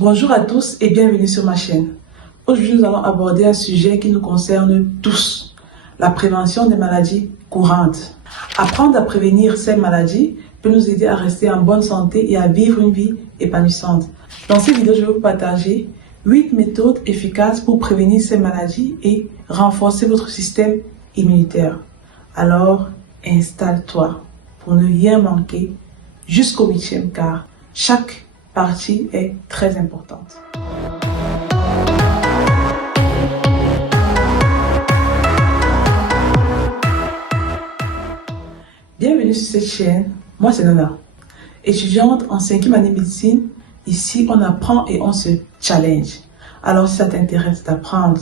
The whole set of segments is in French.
Bonjour à tous et bienvenue sur ma chaîne. Aujourd'hui, nous allons aborder un sujet qui nous concerne tous, la prévention des maladies courantes. Apprendre à prévenir ces maladies peut nous aider à rester en bonne santé et à vivre une vie épanouissante. Dans cette vidéo, je vais vous partager 8 méthodes efficaces pour prévenir ces maladies et renforcer votre système immunitaire. Alors, installe-toi pour ne rien manquer jusqu'au 8e car chaque partie est très importante. Bienvenue sur cette chaîne, moi c'est Nana, étudiante en 5e année médecine. Ici on apprend et on se challenge. Alors si ça t'intéresse d'apprendre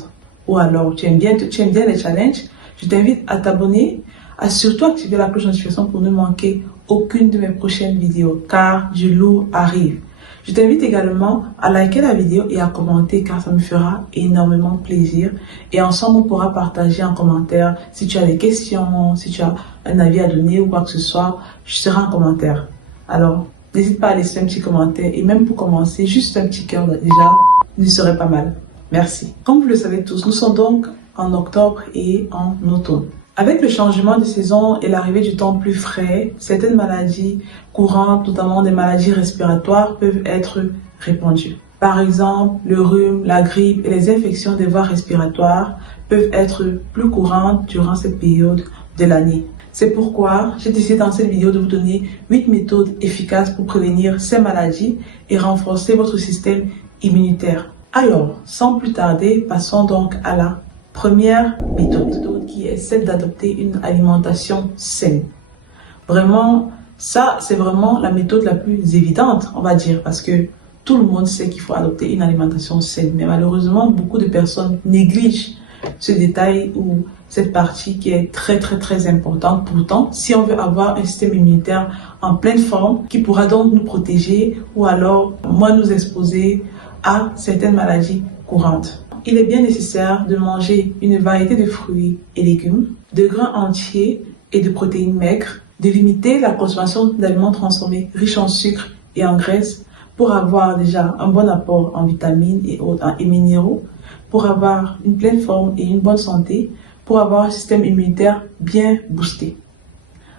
ou alors tu aimes bien les challenges, je t'invite à t'abonner, à surtout activer la cloche de notification pour ne manquer aucune de mes prochaines vidéos car du lourd arrive. Je t'invite également à liker la vidéo et à commenter car ça me fera énormément plaisir. Et ensemble, on pourra partager en commentaire si tu as des questions, si tu as un avis à donner ou quoi que ce soit, je serai en commentaire. Alors, n'hésite pas à laisser un petit commentaire et même pour commencer, juste un petit cœur déjà, ne serait pas mal. Merci. Comme vous le savez tous, nous sommes donc en octobre et en automne. Avec le changement de saison et l'arrivée du temps plus frais, certaines maladies courantes, notamment des maladies respiratoires, peuvent être répandues. Par exemple, le rhume, la grippe et les infections des voies respiratoires peuvent être plus courantes durant cette période de l'année. C'est pourquoi j'ai décidé dans cette vidéo de vous donner 8 méthodes efficaces pour prévenir ces maladies et renforcer votre système immunitaire. Alors, sans plus tarder, passons donc à la première méthode qui est celle d'adopter une alimentation saine. Vraiment, ça c'est vraiment la méthode la plus évidente, on va dire, parce que tout le monde sait qu'il faut adopter une alimentation saine. Mais malheureusement, beaucoup de personnes négligent ce détail ou cette partie qui est très importante. Pourtant, si on veut avoir un système immunitaire en pleine forme, qui pourra donc nous protéger ou alors moins nous exposer à certaines maladies courantes. Il est bien nécessaire de manger une variété de fruits et légumes, de grains entiers et de protéines maigres, de limiter la consommation d'aliments transformés riches en sucre et en graisse pour avoir déjà un bon apport en vitamines et minéraux, pour avoir une pleine forme et une bonne santé, pour avoir un système immunitaire bien boosté.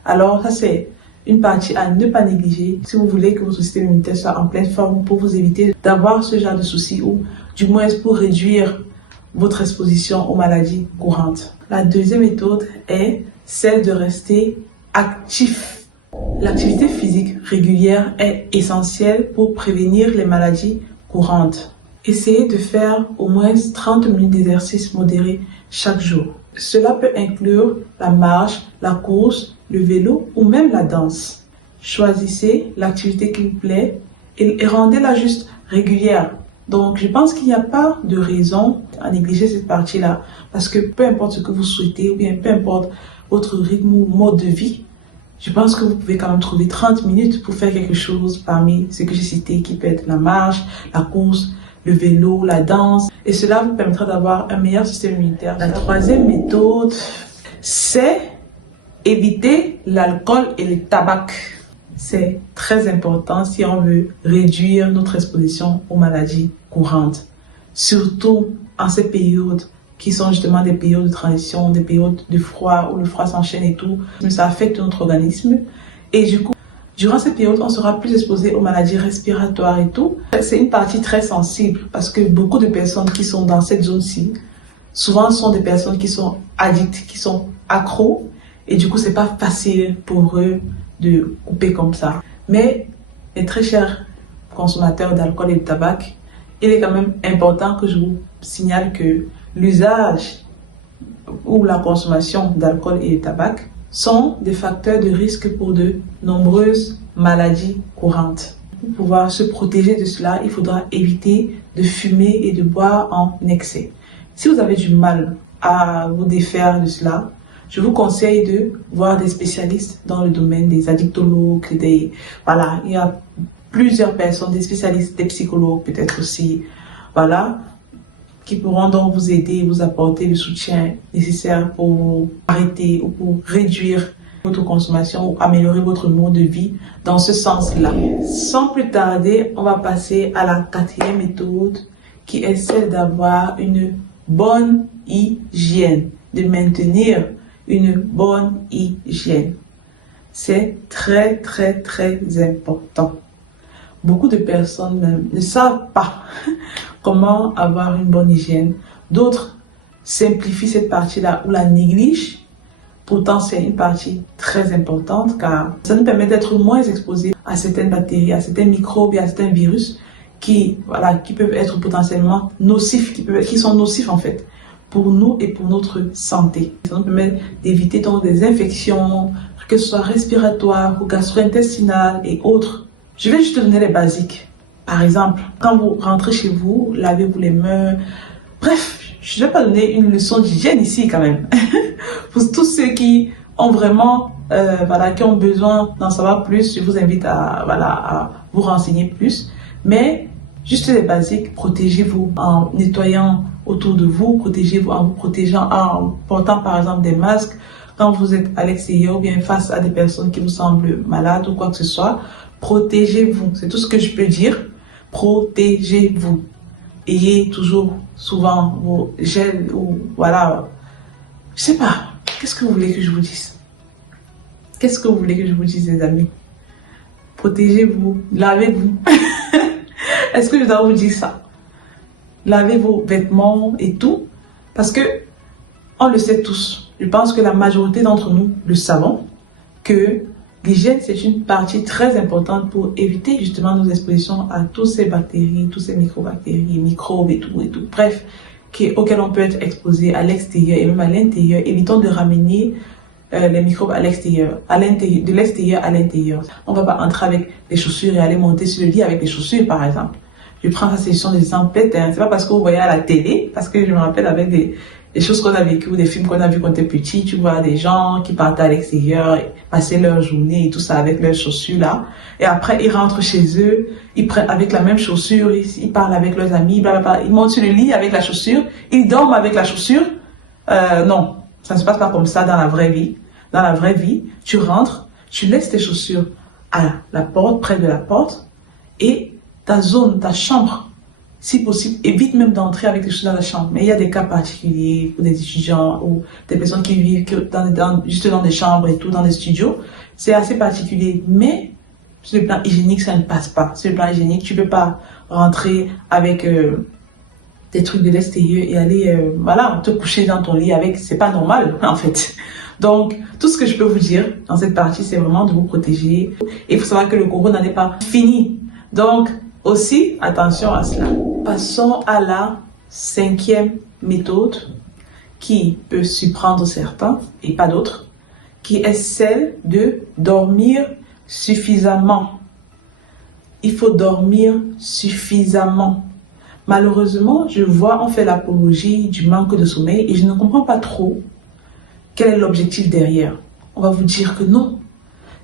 Alors ça c'est une partie à ne pas négliger si vous voulez que votre système immunitaire soit en pleine forme pour vous éviter d'avoir ce genre de soucis ou du moins pour réduire votre exposition aux maladies courantes. La deuxième méthode est celle de rester actif. L'activité physique régulière est essentielle pour prévenir les maladies courantes. Essayez de faire au moins 30 minutes d'exercice modéré chaque jour. Cela peut inclure la marche, la course, le vélo ou même la danse. Choisissez l'activité qui vous plaît et rendez-la juste régulière. Donc, je pense qu'il n'y a pas de raison à négliger cette partie-là parce que peu importe ce que vous souhaitez ou bien peu importe votre rythme ou mode de vie, je pense que vous pouvez quand même trouver 30 minutes pour faire quelque chose parmi ce que j'ai cité qui peut être la marche, la course, le vélo, la danse et cela vous permettra d'avoir un meilleur système immunitaire. La troisième méthode, c'est éviter l'alcool et le tabac. C'est très important si on veut réduire notre exposition aux maladies courantes. Surtout en ces périodes qui sont justement des périodes de transition, des périodes de froid où le froid s'enchaîne et tout. Ça affecte notre organisme. Et du coup, durant cette période, on sera plus exposé aux maladies respiratoires et tout. C'est une partie très sensible parce que beaucoup de personnes qui sont dans cette zone-ci, souvent sont des personnes qui sont addictes, qui sont accros. Et du coup, c'est pas facile pour eux de couper comme ça. Mais les très chers consommateurs d'alcool et de tabac, il est quand même important que je vous signale que l'usage ou la consommation d'alcool et de tabac sont des facteurs de risque pour de nombreuses maladies courantes. Pour pouvoir se protéger de cela, il faudra éviter de fumer et de boire en excès. Si vous avez du mal à vous défaire de cela, je vous conseille de voir des spécialistes dans le domaine des addictologues, voilà, il y a plusieurs personnes, des spécialistes, des psychologues peut-être aussi, voilà, qui pourront donc vous aider, vous apporter le soutien nécessaire pour arrêter ou pour réduire votre consommation ou améliorer votre mode de vie dans ce sens-là. Sans plus tarder, on va passer à la quatrième méthode qui est celle d'avoir une bonne hygiène, de maintenir une bonne hygiène. C'est très important. Beaucoup de personnes même ne savent pas comment avoir une bonne hygiène. D'autres simplifient cette partie-là ou la négligent. Pourtant, c'est une partie très importante car ça nous permet d'être moins exposés à certaines bactéries, à certains microbes et à certains virus qui peuvent être potentiellement nocifs, qui sont nocifs en fait pour nous et pour notre santé. Ça nous permet d'éviter donc des infections, que ce soit respiratoires ou gastro-intestinales et autres. Je vais juste te donner les basiques. Par exemple, quand vous rentrez chez vous, lavez-vous les mains. Bref, je ne vais pas donner une leçon d'hygiène ici quand même. Pour tous ceux qui ont vraiment, qui ont besoin d'en savoir plus, je vous invite à vous renseigner plus. Mais juste les basiques, protégez-vous en nettoyant autour de vous, protégez-vous en vous protégeant, en portant par exemple des masques quand vous êtes à l'extérieur ou bien face à des personnes qui vous semblent malades ou quoi que ce soit. Protégez-vous, c'est tout ce que je peux dire. Protégez-vous. Ayez toujours, souvent, vos gels ou je sais pas, qu'est-ce que vous voulez que je vous dise? Qu'est-ce que vous voulez que je vous dise, les amis? Protégez-vous, lavez-vous. Est-ce que je dois vous dire ça? Lavez vos vêtements et tout, parce que on le sait tous. Je pense que la majorité d'entre nous le savons, que l'hygiène, c'est une partie très importante pour éviter justement nos expositions à toutes ces bactéries, tous ces microbactéries, microbes et tout, bref, auxquels on peut être exposé à l'extérieur et même à l'intérieur. Évitons de ramener les microbes à l'extérieur, de l'extérieur à l'intérieur. On ne va pas entrer avec les chaussures et aller monter sur le lit avec les chaussures, par exemple. Je prends ça, ce sont des exemples bêtes, hein. C'est pas parce que vous voyez à la télé, parce que je me rappelle avec des choses qu'on a vécues ou des films qu'on a vus quand on était petit, tu vois des gens qui partent à l'extérieur, passer leur journée et tout ça avec leurs chaussures là, et après ils rentrent chez eux, ils prennent avec la même chaussure, ils parlent avec leurs amis, blablabla, ils montent sur le lit avec la chaussure, ils dorment avec la chaussure. Non, ça ne se passe pas comme ça dans la vraie vie. Dans la vraie vie, tu rentres, tu laisses tes chaussures à la porte, près de la porte, et ta zone, ta chambre, si possible, évite même d'entrer avec tes chaussures dans la chambre. Mais il y a des cas particuliers pour des étudiants ou des personnes qui vivent juste dans des chambres et tout, dans des studios. C'est assez particulier. Mais sur le plan hygiénique, ça ne passe pas. Sur le plan hygiénique, tu ne peux pas rentrer avec des trucs de l'extérieur et aller te coucher dans ton lit avec. C'est pas normal, en fait. Donc, tout ce que je peux vous dire dans cette partie, c'est vraiment de vous protéger. Et il faut savoir que le corona n'est pas fini. Donc, aussi, attention à cela. Passons à la cinquième méthode qui peut surprendre certains et pas d'autres, qui est celle de dormir suffisamment. Il faut dormir suffisamment. Malheureusement, on fait l'apologie du manque de sommeil et je ne comprends pas trop quel est l'objectif derrière. On va vous dire que non.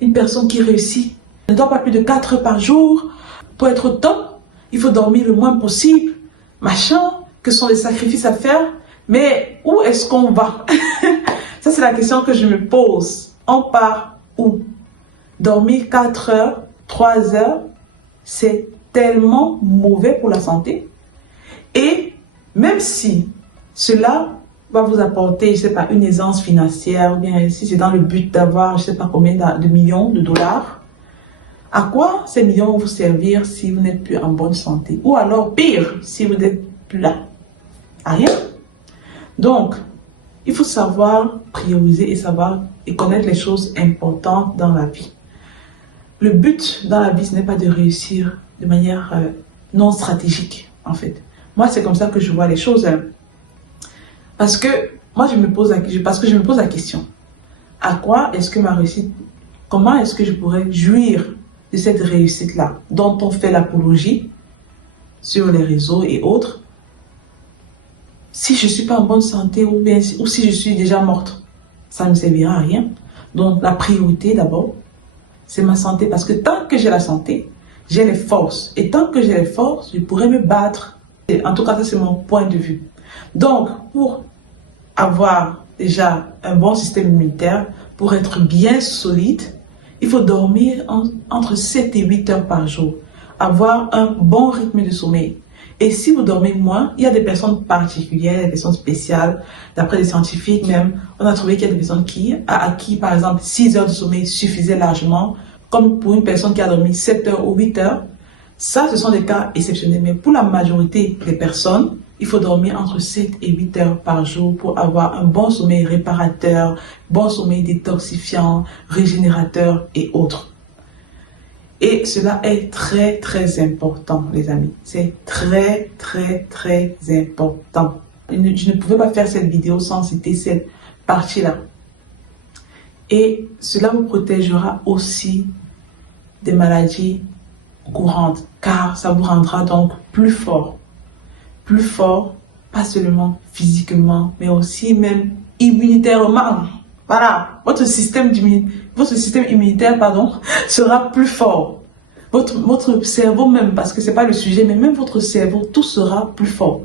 Une personne qui réussit ne dort pas plus de 4 heures par jour. Pour être au top, il faut dormir le moins possible. Machin, que sont les sacrifices à faire. Mais où est-ce qu'on va? Ça, c'est la question que je me pose. On part où? Dormir 4 heures, 3 heures, c'est tellement mauvais pour la santé. Et même si cela va vous apporter, je sais pas, une aisance financière, ou bien si c'est dans le but d'avoir, je sais pas combien de millions de dollars, à quoi ces millions vont vous servir si vous n'êtes plus en bonne santé? Ou alors, pire, si vous n'êtes plus là? À rien. Donc, il faut savoir prioriser et connaître les choses importantes dans la vie. Le but dans la vie, ce n'est pas de réussir de manière non stratégique, en fait. Moi, c'est comme ça que je vois les choses. Parce que je me pose la question. À quoi est-ce que ma réussite, comment est-ce que je pourrais jouir de cette réussite-là, dont on fait l'apologie sur les réseaux et autres, si je ne suis pas en bonne santé ou si je suis déjà morte? Ça ne me servira à rien. Donc, la priorité d'abord, c'est ma santé. Parce que tant que j'ai la santé, j'ai les forces. Et tant que j'ai les forces, je pourrais me battre. Et en tout cas, ça, c'est mon point de vue. Donc, pour avoir déjà un bon système immunitaire, pour être bien solide, il faut dormir entre 7 et 8 heures par jour. Avoir un bon rythme de sommeil. Et si vous dormez moins, il y a des personnes particulières, des personnes spéciales. D'après les scientifiques même, on a trouvé qu'il y a des personnes à qui, par exemple, 6 heures de sommeil suffisaient largement, comme pour une personne qui a dormi 7 heures ou 8 heures. Ça, ce sont des cas exceptionnels. Mais pour la majorité des personnes, il faut dormir entre 7 et 8 heures par jour pour avoir un bon sommeil réparateur, bon sommeil détoxifiant, régénérateur et autres. Et cela est très, très important, les amis. C'est très, très, très important. Je ne pouvais pas faire cette vidéo sans citer cette partie-là. Et cela vous protégera aussi des maladies courantes, car ça vous rendra donc plus fort. Plus fort, pas seulement physiquement, mais aussi même immunitairement. Voilà, votre système immunitaire, sera plus fort. Votre cerveau même, parce que c'est pas le sujet, mais même votre cerveau, tout sera plus fort.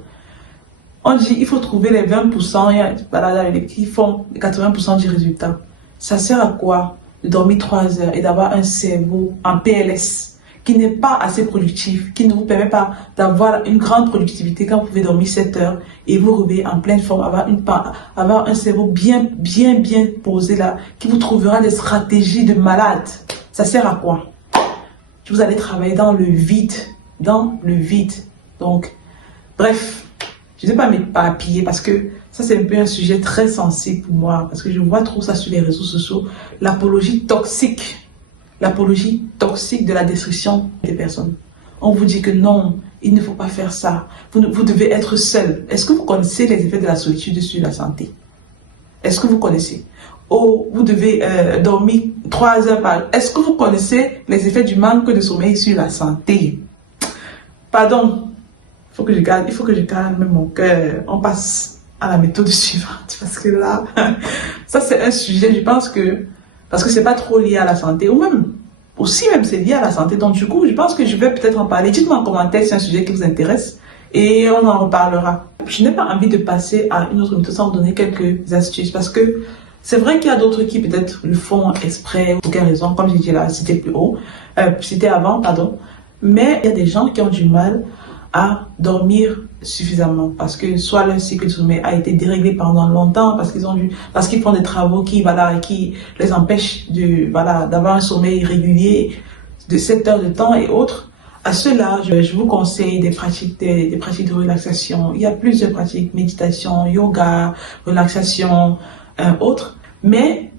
On dit il faut trouver les 20%, voilà, qui font 80% du résultat. Ça sert à quoi de dormir 3 heures et d'avoir un cerveau en PLS qui n'est pas assez productif, qui ne vous permet pas d'avoir une grande productivité quand vous pouvez dormir 7 heures et vous réveiller en pleine forme, avoir un cerveau bien posé là, qui vous trouvera des stratégies de malade. Ça sert à quoi? Vous allez travailler dans le vide, Donc, bref, je ne vais pas m'éparpiller parce que ça c'est un peu un sujet très sensible pour moi, parce que je vois trop ça sur les réseaux sociaux, l'apologie toxique de la destruction des personnes. On vous dit que non, il ne faut pas faire ça. Vous devez être seul. Est-ce que vous connaissez les effets de la solitude sur la santé? Est-ce que vous connaissez? Oh, vous devez dormir 3 heures par jour. Est-ce que vous connaissez les effets du manque de sommeil sur la santé? Pardon, il faut que je calme mon cœur. On passe à la méthode suivante, parce que là, ça c'est un sujet, je pense que parce que c'est pas trop lié à la santé, ou même c'est lié à la santé. Donc du coup, je pense que je vais peut-être en parler. Dites-moi en commentaire si c'est un sujet qui vous intéresse et on en reparlera. Je n'ai pas envie de passer à une autre méthode sans vous donner quelques astuces, parce que c'est vrai qu'il y a d'autres qui peut-être le font exprès, pour quelle raison, comme j'ai dit là, cité avant, mais il y a des gens qui ont du mal à dormir suffisamment parce que soit leur cycle de sommeil a été déréglé pendant longtemps, parce qu'ils font des travaux qui les empêchent d'avoir un sommeil régulier de 7 heures de temps et autres. À cela, je vous conseille des pratiques de relaxation. Il y a plusieurs pratiques: méditation, yoga, relaxation, autres. Mais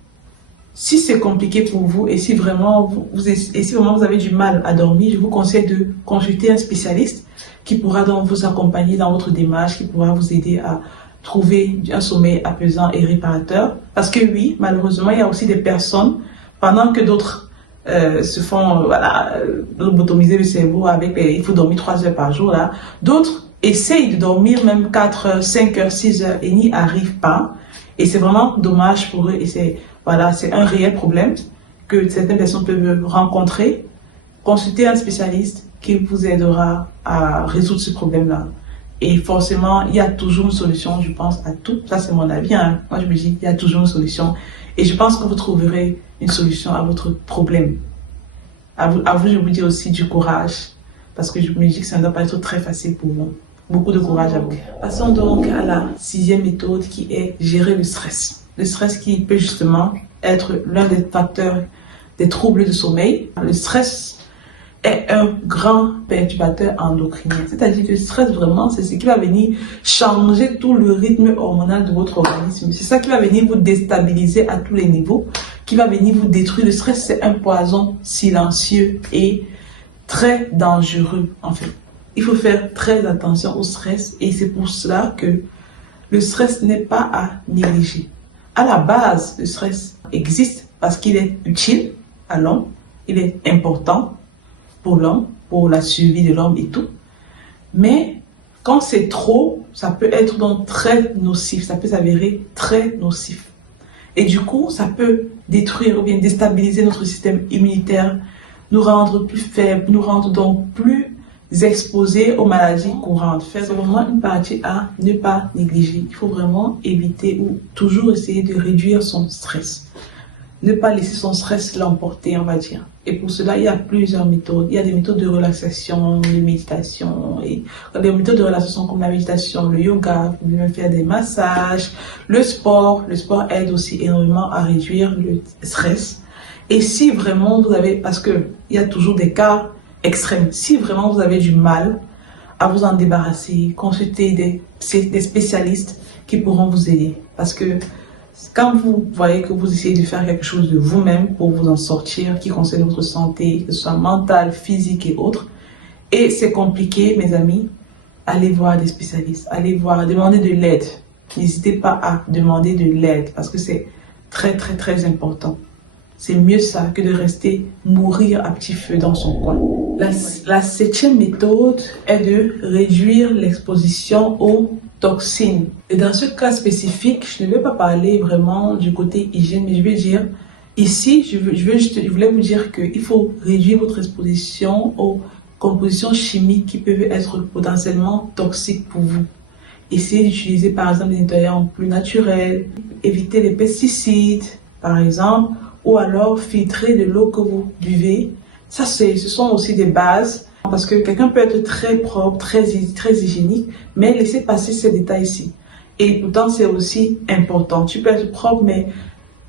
si c'est compliqué pour vous et si vraiment vous avez du mal à dormir, je vous conseille de consulter un spécialiste qui pourra donc vous accompagner dans votre démarche, qui pourra vous aider à trouver un sommeil apaisant et réparateur. Parce que oui, malheureusement, il y a aussi des personnes, pendant que d'autres se font lobotomiser le cerveau avec il faut dormir 3 heures par jour, là, d'autres essayent de dormir même 4 heures, 5 heures, 6 heures et n'y arrivent pas. Et c'est vraiment dommage pour eux et c'est un réel problème que certaines personnes peuvent rencontrer. Consultez un spécialiste qui vous aidera à résoudre ce problème-là. Et forcément, il y a toujours une solution, je pense, à tout. Ça, c'est mon avis. Moi, je me dis, il y a toujours une solution. Et je pense que vous trouverez une solution à votre problème. À vous, je vous dis aussi du courage. Parce que je me dis que ça ne doit pas être très facile pour vous. Beaucoup de courage à vous. Passons donc à la 6e méthode qui est gérer le stress. Le stress qui peut justement être l'un des facteurs des troubles de sommeil. Le stress est un grand perturbateur endocrinien. C'est-à-dire que le stress, vraiment, c'est ce qui va venir changer tout le rythme hormonal de votre organisme. C'est ça qui va venir vous déstabiliser à tous les niveaux, qui va venir vous détruire. Le stress, c'est un poison silencieux et très dangereux, en fait. Il faut faire très attention au stress et c'est pour cela que le stress n'est pas à négliger. À la base, le stress existe parce qu'il est utile à l'homme, il est important pour l'homme, pour la survie de l'homme et tout. Mais quand c'est trop, ça peut être donc très nocif, ça peut s'avérer très nocif. Et du coup, ça peut détruire ou bien déstabiliser notre système immunitaire, nous rendre plus faibles, nous rendre donc plus exposés aux maladies courantes. C'est vraiment une partie à ne pas négliger. Il faut vraiment éviter ou toujours essayer de réduire son stress. ne pas laisser son stress l'emporter, on va dire. Et pour cela, il y a plusieurs méthodes. Il y a des méthodes de relaxation, de méditation. Et des méthodes de relaxation comme la méditation, le yoga, vous pouvez même faire des massages, le sport. Le sport aide aussi énormément à réduire le stress. Et si vraiment vous avez, parce que il y a toujours des cas extrêmes, si vraiment vous avez du mal à vous en débarrasser, consultez des spécialistes qui pourront vous aider. Parce que quand vous voyez que vous essayez de faire quelque chose de vous-même pour vous en sortir, qui concerne votre santé, que ce soit mentale, physique et autres, et c'est compliqué, mes amis, allez voir des spécialistes, allez voir, demandez de l'aide. N'hésitez pas à demander de l'aide parce que c'est très, très, très important. C'est mieux ça que de rester mourir à petit feu dans son coin. La septième méthode est de réduire l'exposition aux toxines. Et dans ce cas spécifique, je ne vais pas parler vraiment du côté hygiène, mais je vais dire, ici, je voulais vous dire qu'il faut réduire votre exposition aux compositions chimiques qui peuvent être potentiellement toxiques pour vous. Essayez d'utiliser par exemple des nettoyants plus naturels, éviter les pesticides, par exemple, ou alors filtrer de l'eau que vous buvez. Ça, ce sont aussi des bases, parce que quelqu'un peut être très propre, très hygiénique, mais laissez passer ces détails-ci. Et pourtant, c'est aussi important. Tu peux être propre, mais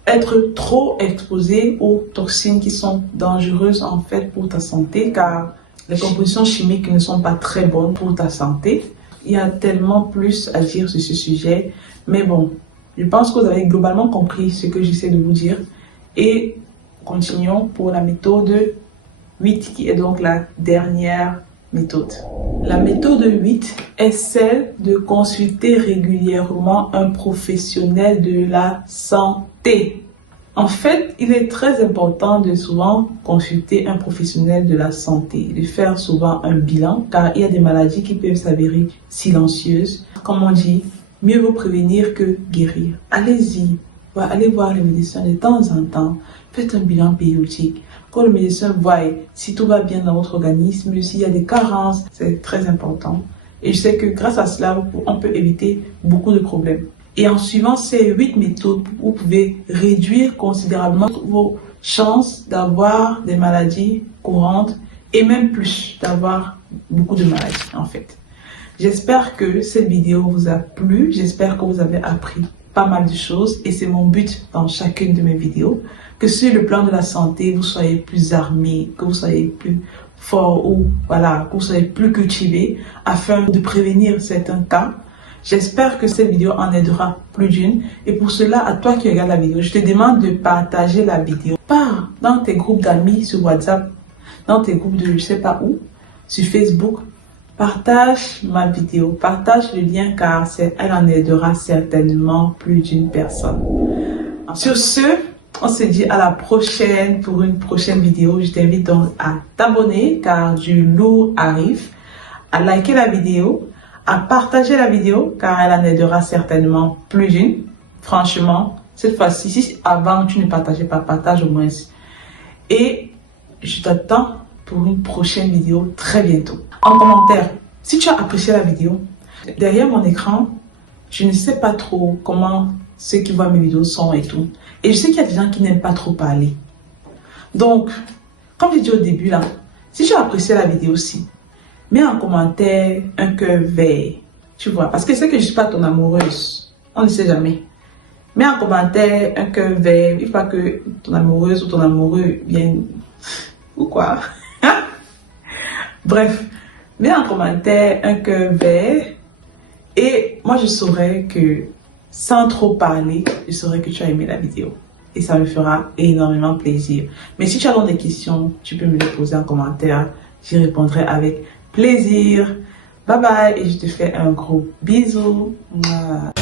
être trop exposé aux toxines qui sont dangereuses en fait pour ta santé, car les compositions chimiques ne sont pas très bonnes pour ta santé. Il y a tellement plus à dire sur ce sujet, mais bon, je pense que vous avez globalement compris ce que j'essaie de vous dire. Et continuons pour la méthode 8, qui est donc la dernière méthode. La méthode 8 est celle de consulter régulièrement un professionnel de la santé. En fait, il est très important de souvent consulter un professionnel de la santé, de faire souvent un bilan, car il y a des maladies qui peuvent s'avérer silencieuses. Comme on dit, mieux vaut prévenir que guérir. Allez-y, allez voir le médecin de temps en temps, faites un bilan périodique. Quand le médecin voit si tout va bien dans votre organisme, s'il y a des carences, c'est très important. Et je sais que grâce à cela, on peut éviter beaucoup de problèmes. Et en suivant ces 8 méthodes, vous pouvez réduire considérablement vos chances d'avoir des maladies courantes et même plus, d'avoir beaucoup de maladies en fait. J'espère que cette vidéo vous a plu, j'espère que vous avez appris pas mal de choses et c'est mon but dans chacune de mes vidéos, que sur le plan de la santé, vous soyez plus armés, que vous soyez plus forts ou voilà, que vous soyez plus cultivés afin de prévenir certains cas. J'espère que cette vidéo en aidera plus d'une. Et pour cela, à toi qui regardes la vidéo, je te demande de partager la vidéo. Pars dans tes groupes d'amis sur WhatsApp, dans tes groupes de je sais pas où, sur Facebook. Partage ma vidéo, partage le lien car elle en aidera certainement plus d'une personne. Sur ce, on se dit à la prochaine pour une prochaine vidéo. Je t'invite donc à t'abonner car du lourd arrive, à liker la vidéo, à partager la vidéo car elle en aidera certainement plus d'une. Franchement, cette fois-ci, si avant tu ne partageais pas, partage au moins. Et je t'attends pour une prochaine vidéo très bientôt. En commentaire, si tu as apprécié la vidéo, derrière mon écran, je ne sais pas trop comment ceux qui voient mes vidéos sont et tout. Et je sais qu'il y a des gens qui n'aiment pas trop parler. Donc, comme j'ai dit au début là, si tu as apprécié la vidéo aussi, mets en commentaire un cœur vert, tu vois, parce que c'est que je ne suis pas ton amoureuse, on ne sait jamais. Mets en commentaire un cœur vert, il ne faut pas que ton amoureuse ou ton amoureux vienne, ou quoi. Bref, mets en commentaire un cœur vert et moi je saurai que, sans trop parler, je saurai que tu as aimé la vidéo. Et ça me fera énormément plaisir. Mais si tu as donc des questions, tu peux me les poser en commentaire, j'y répondrai avec plaisir. Bye bye et je te fais un gros bisou. Mouah.